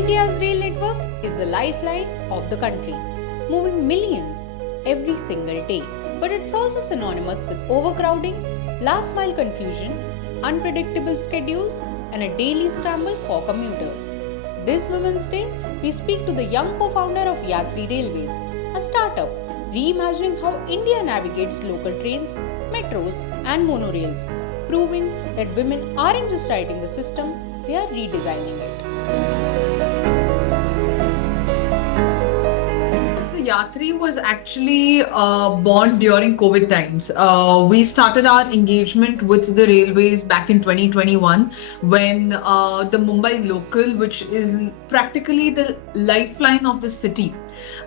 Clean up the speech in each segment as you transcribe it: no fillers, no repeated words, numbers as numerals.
India's rail network is the lifeline of the country, moving millions every single day. But it's also synonymous with overcrowding, last mile confusion, unpredictable schedules, and a daily scramble for commuters. This Women's Day, we speak to the young co-founder of Yatri Railways, a startup reimagining how India navigates local trains, metros, and monorails, proving that women aren't just writing the system, they are redesigning it. Yatri was actually born during COVID times. We started our engagement with the railways back in 2021 when the Mumbai local, which is practically the lifeline of the city,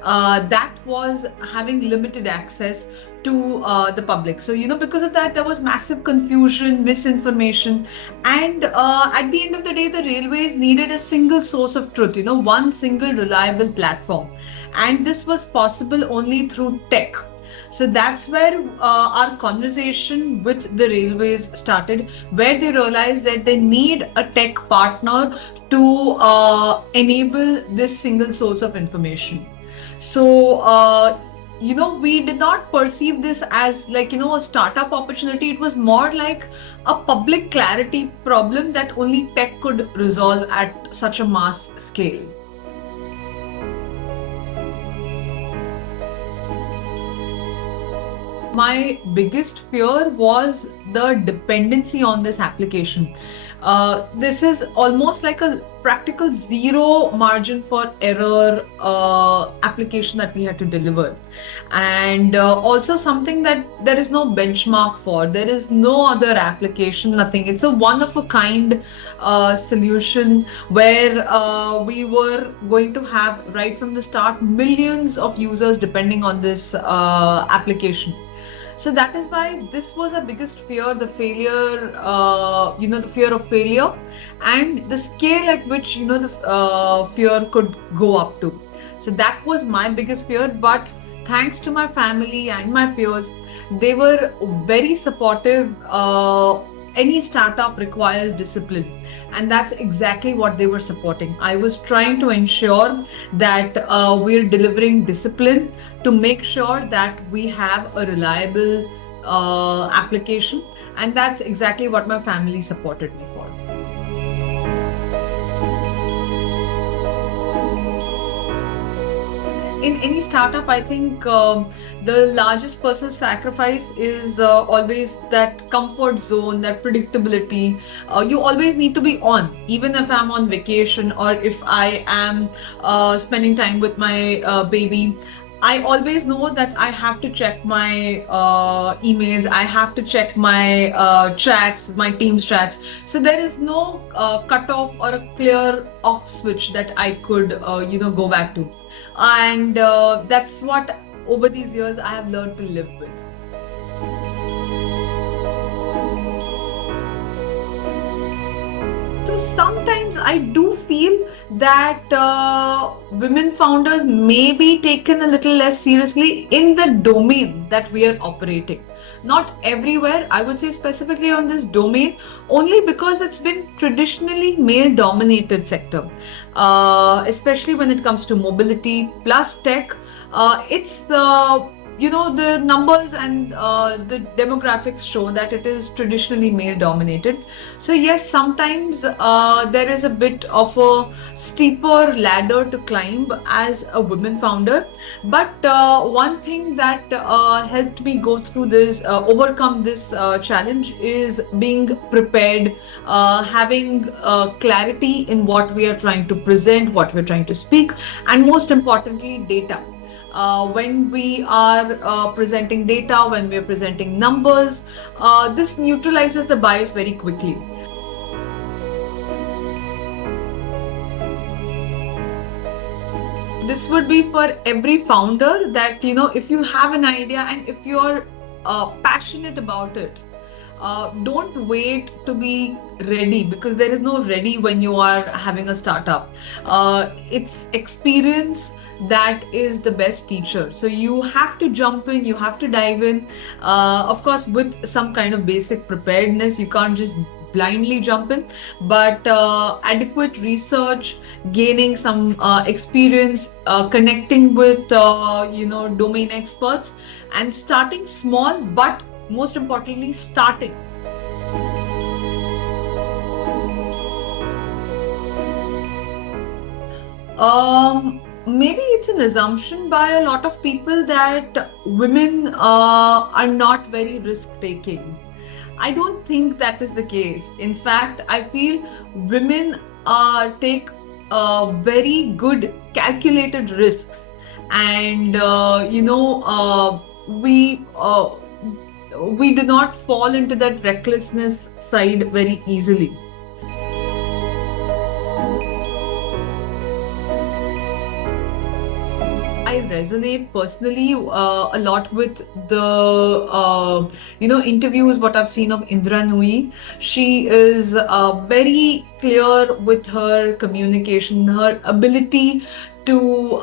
that was having limited access to the public. So, because of that, there was massive confusion, misinformation. And at the end of the day, the railways needed a single source of truth, one single reliable platform. And this was possible only through tech. So that's where our conversation with the railways started, where they realized that they need a tech partner to enable this single source of information. So, we did not perceive this as a startup opportunity. It was more like a public clarity problem that only tech could resolve at such a mass scale. My biggest fear was the dependency on this application. This is almost like a practical zero margin for error application that we had to deliver. And also something that there is no benchmark for. There is no other application, nothing. It's a one-of-a-kind solution where we were going to have, right from the start, millions of users depending on this application. So that is why this was our biggest fear, the failure, the fear of failure and the scale at which, the fear could go up to. So that was my biggest fear. But thanks to my family and my peers, they were very supportive. Any startup requires discipline. And that's exactly what they were supporting. I was trying to ensure that we're delivering discipline to make sure that we have a reliable application. And that's exactly what my family supported me for. In any startup, I think the largest personal sacrifice is always that comfort zone, that predictability. You always need to be on, even if I'm on vacation or if I am spending time with my baby. I always know that I have to check my emails, I have to check my chats, my Teams chats. So there is no cutoff or a clear off switch that I could, go back to. And that's what over these years I have learned to live with. So sometimes I do feel that women founders may be taken a little less seriously in the domain that we are operating. Not everywhere, I would say specifically on this domain, only because it's been traditionally male-dominated sector. Especially when it comes to mobility plus tech, it's the numbers and the demographics show that it is traditionally male dominated. So yes, sometimes there is a bit of a steeper ladder to climb as a woman founder. But one thing that helped me go through this, overcome this challenge is being prepared, having clarity in what we are trying to present, what we're trying to speak, and most importantly, data. When we are presenting data, when we are presenting numbers, this neutralizes the bias very quickly. This would be for every founder that, if you have an idea and if you're passionate about it, don't wait to be ready, because there is no ready when you are having a startup. It's experience that is the best teacher. So you have to jump in, you have to dive in, of course with some kind of basic preparedness. You can't just blindly jump in, but adequate research, gaining some experience, connecting with domain experts, and starting small, but most importantly, starting. Maybe it's an assumption by a lot of people that women are not very risk taking. I don't think that is the case. In fact, I feel women take very good calculated risks, and we do not fall into that recklessness side very easily. I resonate personally a lot with the interviews what I've seen of Indra Nui. She is very clear with her communication, her ability to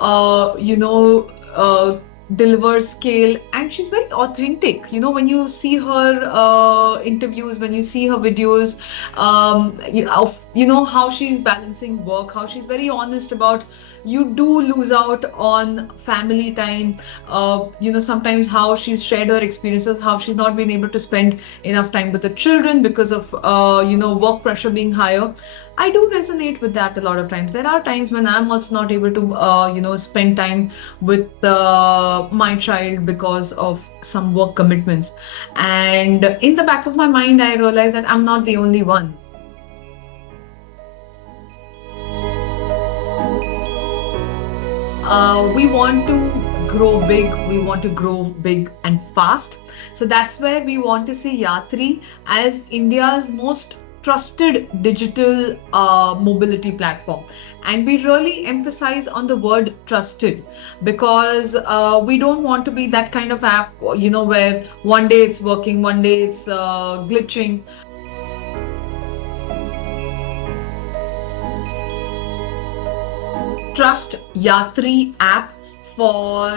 deliver scale, and she's very authentic. When you see her interviews, when you see her videos, how she's balancing work, how she's very honest about you do lose out on family time. Sometimes how she's shared her experiences, how she's not been able to spend enough time with the children because of work pressure being higher. I do resonate with that a lot of times. There are times when I'm also not able to spend time with my child because of some work commitments, and in the back of my mind I realize that I'm not the only one. We want to grow big, we want to grow big and fast. So that's where we want to see Yatri as India's most trusted digital mobility platform. And we really emphasize on the word trusted, because we don't want to be that kind of app, where one day it's working, one day it's glitching. Trust Yatri app for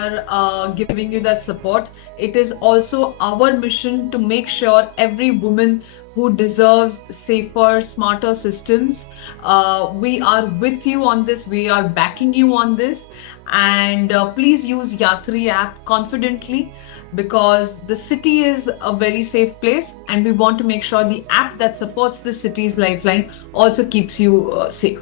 giving you that support. It is also our mission to make sure every woman who deserves safer, smarter systems. We are with you on this. We are backing you on this. And please use Yatri app confidently, because the city is a very safe place, and we want to make sure the app that supports the city's lifeline also keeps you safe.